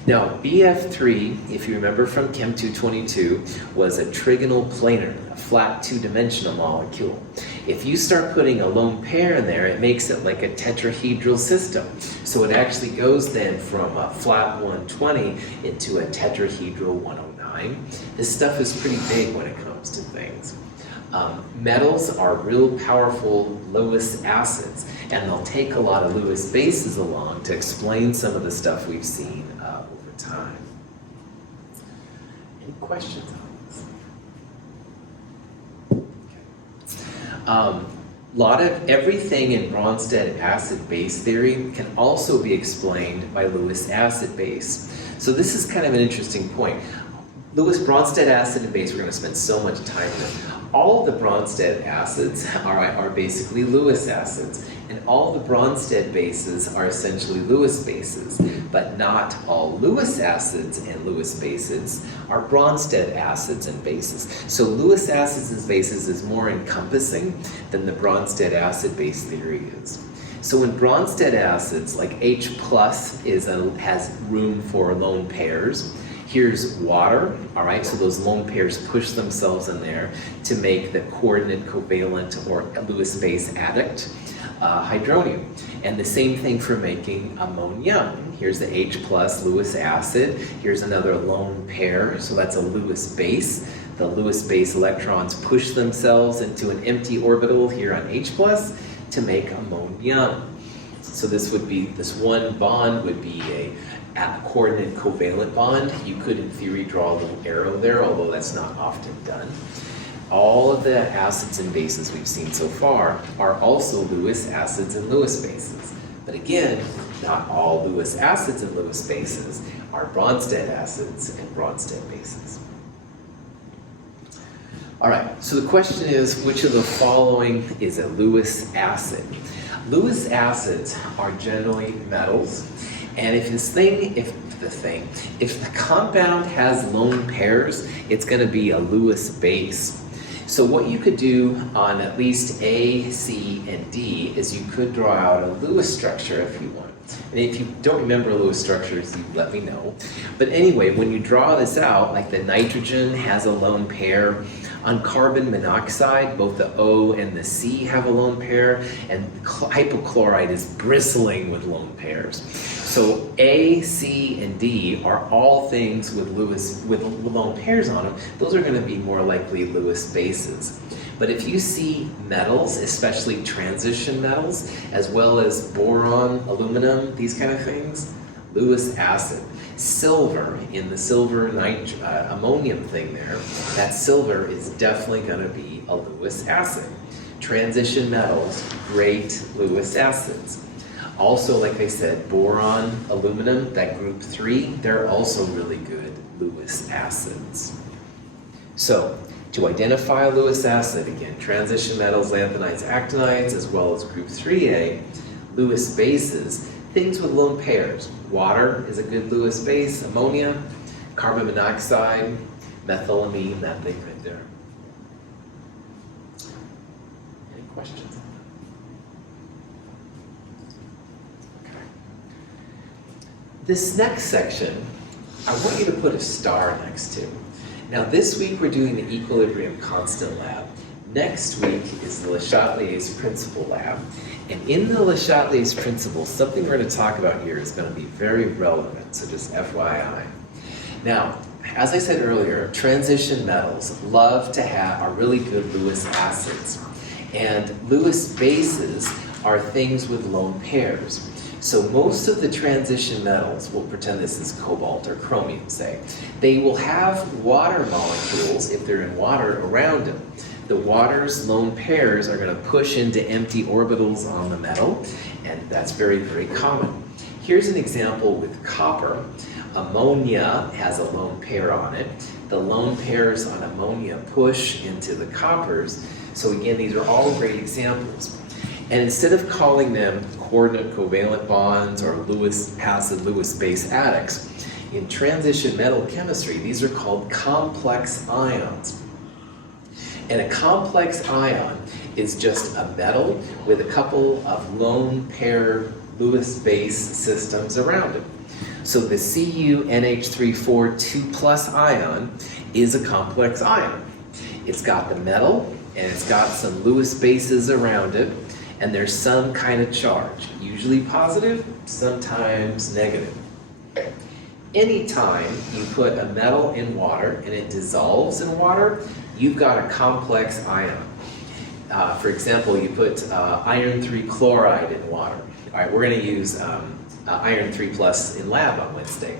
Now, BF3, if you remember from Chem 222, was a trigonal planar, a flat two-dimensional molecule. If you start putting a lone pair in there, it makes it like a tetrahedral system. So it actually goes then from a flat 120 into a tetrahedral 109. This stuff is pretty big when it comes to things. Metals are real powerful Lewis acids, and they'll take a lot of Lewis bases along to explain some of the stuff we've seen over time. Any questions on this? Okay. Lot of everything in Bronsted acid-base theory can also be explained by Lewis acid-base. So this is kind of an interesting point. Lewis Bronsted acid and base, we're going to spend so much time with. All of the Bronsted acids are basically Lewis acids, and all the Bronsted bases are essentially Lewis bases, but not all Lewis acids and Lewis bases are Bronsted acids and bases. So Lewis acids and bases is more encompassing than the Bronsted acid-base theory is. So in Bronsted acids, like H plus has room for lone pairs. Here's water, all right, so those lone pairs push themselves in there to make the coordinate covalent or Lewis base adduct hydronium. And the same thing for making ammonia. Here's the H plus Lewis acid. Here's another lone pair, so that's a Lewis base. The Lewis base electrons push themselves into an empty orbital here on H plus to make ammonia. So this one bond would be a coordinate covalent bond. You could, in theory, draw a little arrow there, although that's not often done. All of the acids and bases we've seen so far are also Lewis acids and Lewis bases. But again, not all Lewis acids and Lewis bases are Bronsted acids and Bronsted bases. All right, so the question is, which of the following is a Lewis acid? Lewis acids are generally metals. And if the compound has lone pairs, it's going to be a Lewis base. So what you could do on at least A, C, and D is you could draw out a Lewis structure if you want. And if you don't remember Lewis structures, you let me know. But anyway, when you draw this out, like the nitrogen has a lone pair. On carbon monoxide, both the O and the C have a lone pair, and hypochlorite is bristling with lone pairs. So A, C, and D are all things with lone pairs on them. Those are going to be more likely Lewis bases. But if you see metals, especially transition metals, as well as boron, aluminum, these kind of things, Lewis acid. Silver, in the silver ammonium thing there, that silver is definitely going to be a Lewis acid. Transition metals, great Lewis acids. Also, like I said, boron, aluminum, that group 3, they're also really good Lewis acids. So, to identify a Lewis acid, again, transition metals, lanthanides, actinides, as well as group 3A, Lewis bases, things with lone pairs. Water is a good Lewis base, ammonia, carbon monoxide, methylamine, that thing right there. Any questions on that? Okay. This next section, I want you to put a star next to. Now this week we're doing the equilibrium constant lab. Next week is the Le Chatelier's principle lab. And in the Le Chatelier's principle, something we're going to talk about here is going to be very relevant, so just FYI. Now, as I said earlier, transition metals are really good Lewis acids. And Lewis bases are things with lone pairs. So most of the transition metals, we'll pretend this is cobalt or chromium, say, they will have water molecules, if they're in water, around them. The water's lone pairs are going to push into empty orbitals on the metal, and that's very, very common. Here's an example with copper. Ammonia has a lone pair on it. The lone pairs on ammonia push into the coppers. So again, these are all great examples. And instead of calling them coordinate covalent bonds or Lewis acid, Lewis base adducts, in transition metal chemistry, these are called complex ions. And a complex ion is just a metal with a couple of lone pair Lewis base systems around it. So the CuNH3 2+ ion is a complex ion. It's got the metal and it's got some Lewis bases around it, and there's some kind of charge, usually positive, sometimes negative. Anytime you put a metal in water and it dissolves in water, you've got a complex ion. For example, you put iron 3 chloride in water. All right, we're going to use iron 3+ in lab on Wednesday.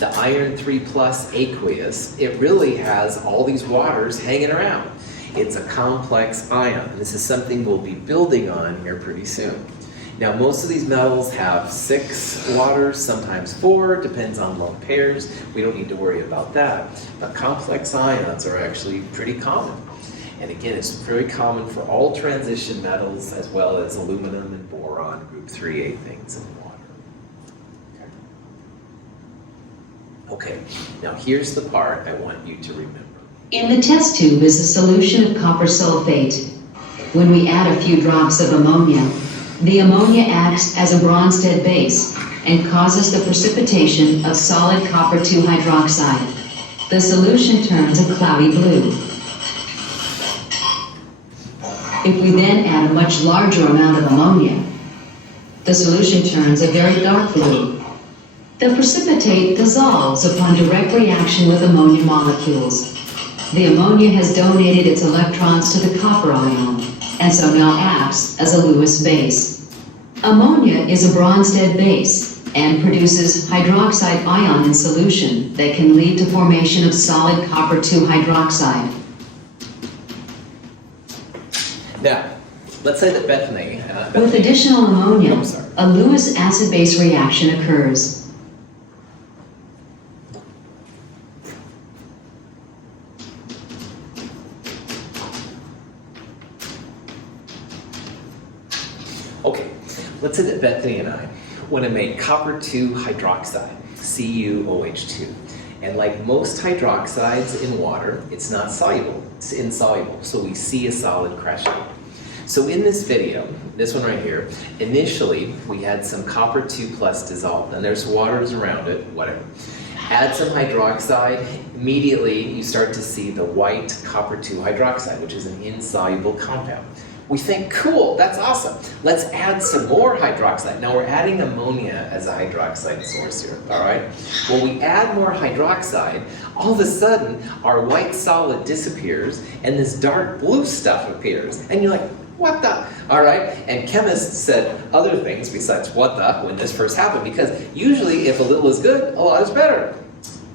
The iron 3+ aqueous, it really has all these waters hanging around. It's a complex ion. This is something we'll be building on here pretty soon. Now, most of these metals have 6 waters, sometimes 4, depends on lone pairs. We don't need to worry about that. But complex ions are actually pretty common. And again, it's very common for all transition metals as well as aluminum and boron, group 3A things in water. Okay, now here's the part I want you to remember. In the test tube is a solution of copper sulfate. When we add a few drops of ammonia, the ammonia acts as a Bronsted base and causes the precipitation of solid copper 2 hydroxide. The solution turns a cloudy blue. If we then add a much larger amount of ammonia, the solution turns a very dark blue. The precipitate dissolves upon direct reaction with ammonia molecules. The ammonia has donated its electrons to the copper ion, and so now acts as a Lewis base. Ammonia is a Bronsted base and produces hydroxide ion in solution that can lead to formation of solid copper 2 hydroxide. Now, let's say that Bethany... With additional ammonia, a Lewis acid-base reaction occurs. Okay, let's say that Bethany and I want to make copper 2 hydroxide, CuOH2. And like most hydroxides in water, it's not soluble, it's insoluble, so we see a solid crushing. So in this video, this one right here, initially we had some copper 2+ dissolved, and there's waters around it, whatever. Add some hydroxide, immediately you start to see the white copper 2 hydroxide, which is an insoluble compound. We think, cool, that's awesome. Let's add some more hydroxide. Now we're adding ammonia as a hydroxide source here, all right? When we add more hydroxide, all of a sudden our white solid disappears and this dark blue stuff appears. And you're like, what the? All right, and chemists said other things besides what the when this first happened, because usually if a little is good, a lot is better.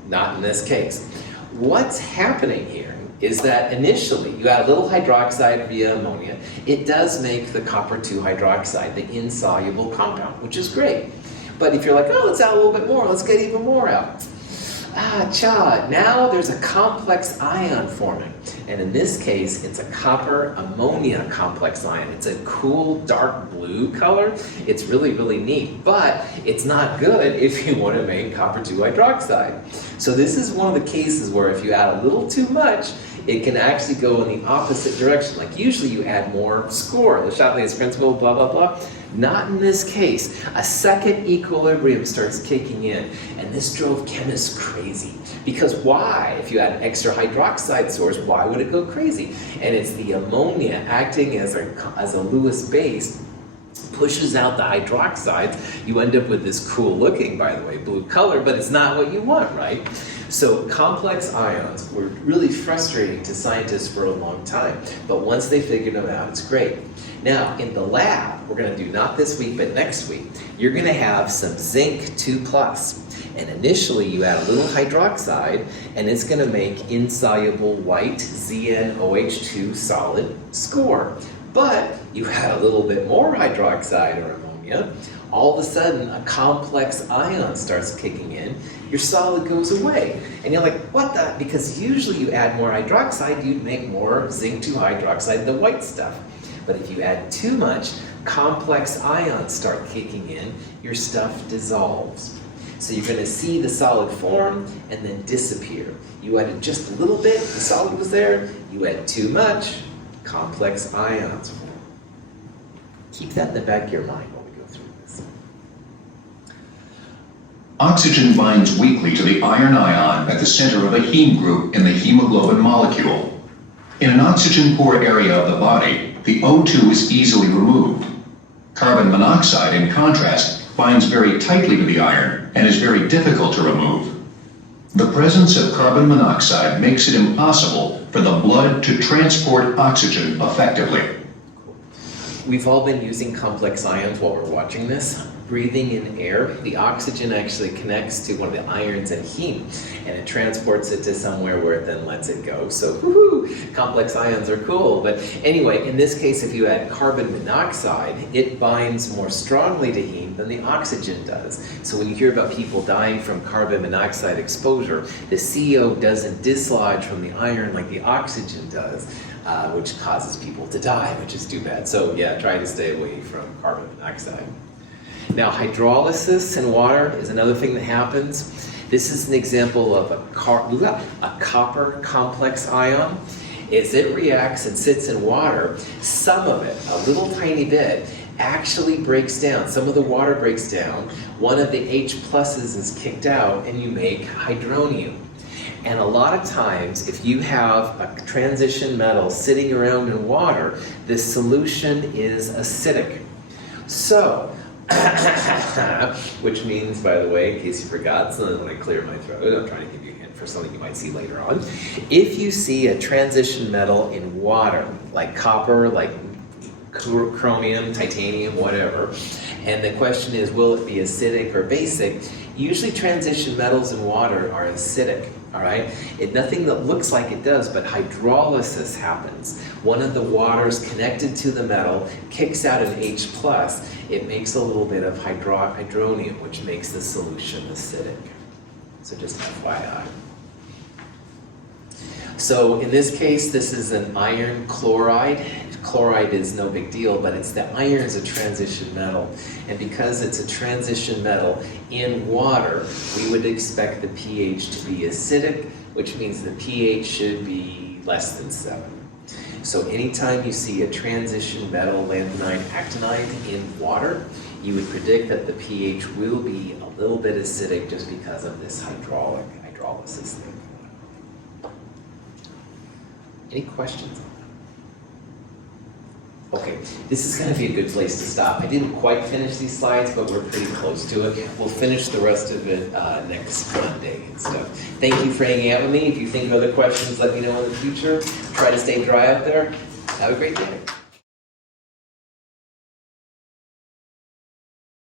Not in this case. What's happening here is that initially you add a little hydroxide via ammonia. It does make the copper 2 hydroxide, the insoluble compound, which is great. But if you're like, oh, let's add a little bit more, let's get even more out. Now there's a complex ion forming. And in this case, it's a copper ammonia complex ion. It's a cool dark blue color. It's really, really neat, but it's not good if you want to make copper 2 hydroxide. So this is one of the cases where if you add a little too much, it can actually go in the opposite direction. Like usually you add more score, the Chatelier's principle, blah, blah, blah. Not in this case. A second equilibrium starts kicking in, and this drove chemists crazy. Because why? If you had an extra hydroxide source, why would it go crazy? And it's the ammonia acting as a Lewis base pushes out the hydroxides. You end up with this cool looking, by the way, blue color, but it's not what you want, right? So complex ions were really frustrating to scientists for a long time, but once they figured them out, it's great. Now, in the lab, we're going to do not this week, but next week, you're going to have some zinc 2+. And initially, you add a little hydroxide, and it's going to make insoluble white ZnOH2 solid score. But you add a little bit more hydroxide or ammonia, all of a sudden, a complex ion starts kicking in, your solid goes away. And you're like, what the? Because usually you add more hydroxide, you'd make more zinc 2 hydroxide, the white stuff. But if you add too much, complex ions start kicking in, your stuff dissolves. So you're going to see the solid form and then disappear. You added just a little bit, the solid was there. You add too much, complex ions form. Keep that in the back of your mind while we go through this. Oxygen binds weakly to the iron ion at the center of a heme group in the hemoglobin molecule. In an oxygen-poor area of the body, the O2 is easily removed. Carbon monoxide, in contrast, binds very tightly to the iron and is very difficult to remove. The presence of carbon monoxide makes it impossible for the blood to transport oxygen effectively. We've all been using complex ions while we're watching this. Breathing in air, the oxygen actually connects to one of the irons in heme, and it transports it to somewhere where it then lets it go. So, woohoo, complex ions are cool. But anyway, in this case, if you add carbon monoxide, it binds more strongly to heme than the oxygen does. So when you hear about people dying from carbon monoxide exposure, the CO doesn't dislodge from the iron like the oxygen does, which causes people to die, which is too bad. So yeah, try to stay away from carbon monoxide. Now, hydrolysis in water is another thing that happens. This is an example of a copper complex ion. As it reacts and sits in water, some of it, a little tiny bit, actually breaks down. Some of the water breaks down. One of the H pluses is kicked out, and you make hydronium. And a lot of times, if you have a transition metal sitting around in water, the solution is acidic. So, which means, by the way, in case you forgot, so that when I clear my throat, I'm trying to give you a hint for something you might see later on. If you see a transition metal in water, like copper, like chromium, titanium, whatever, and the question is, will it be acidic or basic? Usually transition metals in water are acidic, all right? Nothing that looks like it does, but hydrolysis happens. One of the waters connected to the metal kicks out an H+. It makes a little bit of hydronium, which makes the solution acidic. So just FYI. So in this case, this is an iron chloride. Chloride is no big deal, but it's the iron is a transition metal. And because it's a transition metal in water, we would expect the pH to be acidic, which means the pH should be less than 7. So anytime you see a transition metal, lanthanide, actinide in water, you would predict that the pH will be a little bit acidic just because of this hydrolysis thing. Any questions on that? Okay, this is going to be a good place to stop. I didn't quite finish these slides, but we're pretty close to it. We'll finish the rest of it next Monday and stuff. Thank you for hanging out with me. If you think of other questions, let me know in the future. Try to stay dry out there. Have a great day.